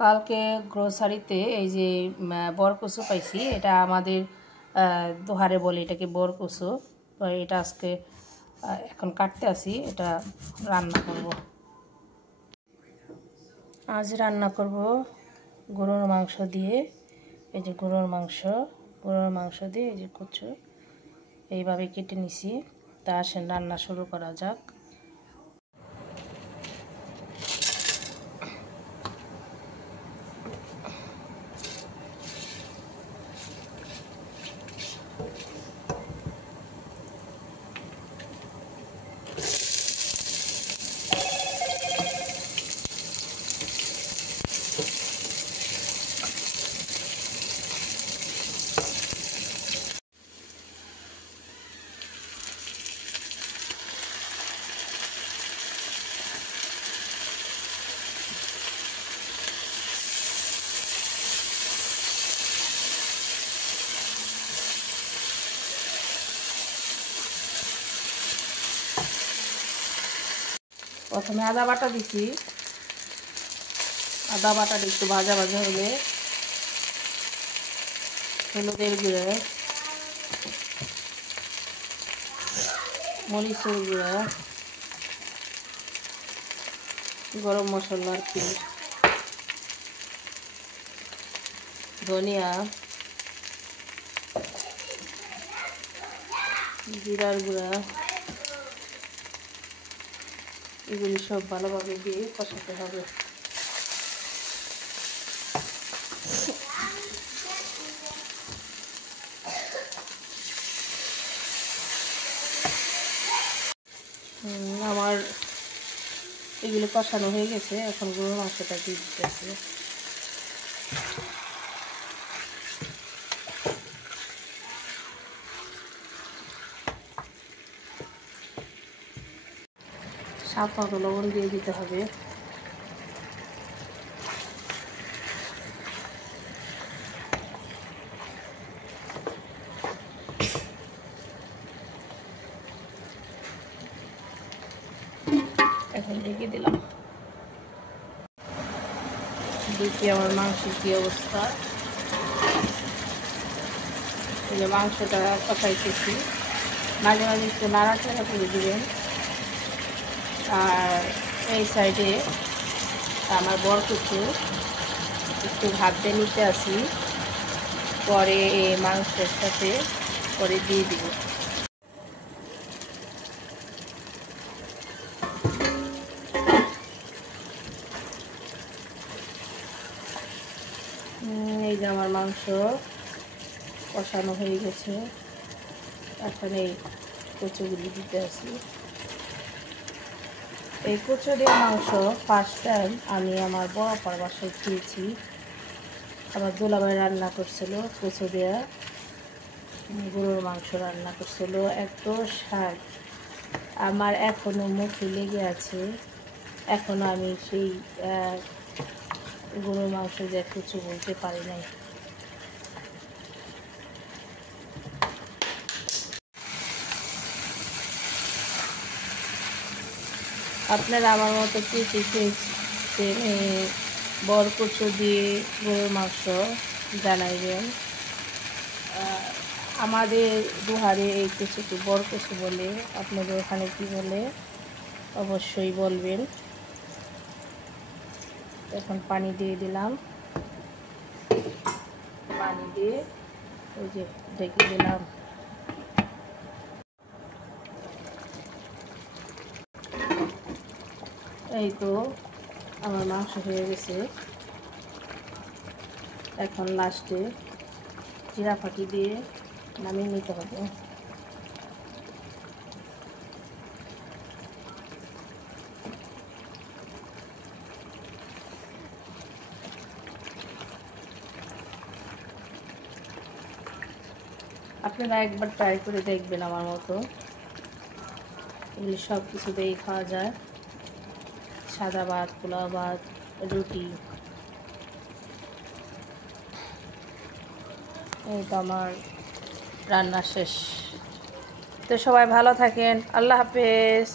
কালকে গ্রোসারিতে এই যে বরকচু পাইছি। এটা আমাদের দোহারে বলে এটাকে বরকচু। তো এটা আজকে এখন কাটতে আসি, এটা রান্না করব। আজ রান্না করব গরুর মাংস দিয়ে। এই যে গরুর মাংস দিয়ে এই যে কচু এইভাবে কেটে নিছি। তা আসেন রান্না শুরু করা যাক। প্রথমে আদা বাটা দিছি। আদা বাটাটা একটু ভাজা ভাজা হলে হলুদের গুঁড়া, মরিচের গুঁড়া, গরম মশলার পেস্ট, ধনিয়া, জিরার গুঁড়া, এগুলি সব ভালোভাবে দিয়ে কষাতে হবে। আমার এগুলো কষানো হয়ে গেছে, এখন গরুর মাংসটা দিয়ে দিতেছি। স্বাদ মতো লবণ দিয়ে দিতে হবে। এখন ঢেকে দিলাম। দেখি আমার মাংসের কি অবস্থা। এই যে মাংসটা কষাইতেছি, মাঝে মাঝে একটু নাড়াচাড়া করে দিবেন। আর এই সাইডে আমার বরকচু একটু ভাজতে নিতে আসি, পরে এই মাংসের সাথে পরে দিয়ে দিব। এই যে আমার মাংস কষানো হয়ে গেছে, এখন এই কচুগুলি দিতে আসি। এই কচু দিয়ে মাংস ফার্স্ট টাইম আমি আমার বড় আপার বাসায় খেয়েছি। আমার দুলাভাই রান্না করছিল, কচু দিয়ে গরুর মাংস রান্না করছিল, এত স্বাদ। আমার এখনও মুখে লেগে আছে। এখনও আমি সেই গরুর মাংস দিয়ে কচু বলতে পারি নাই। আপনারা আমার মতো কে কে খেয়েছেন বরকচু দিয়ে গরুর মাংস জানাইবেন। আমাদের দুহারে এই কচুকে বরকচু বলে, আপনাদের ওখানে কি বলে অবশ্যই বলবেন। এখন পানি দিয়ে দিলাম, পানি দিয়ে ওই যে ঢেকে দিলাম। এই তো আমার মাংস হয়ে গেছে। এখন লাস্টে জিরা ফাঁকি দিয়ে নামিয়ে নিতে হবে। আপনারা একবার ট্রাই করে দেখবেন আমার মতো। এগুলি সব কিছু দিয়েই খাওয়া যায়, সাদা ভাত, পোলাও ভাত, রুটি। এই তো আমার রান্না শেষ। তো সবাই ভালো থাকেন, আল্লাহ হাফেজ।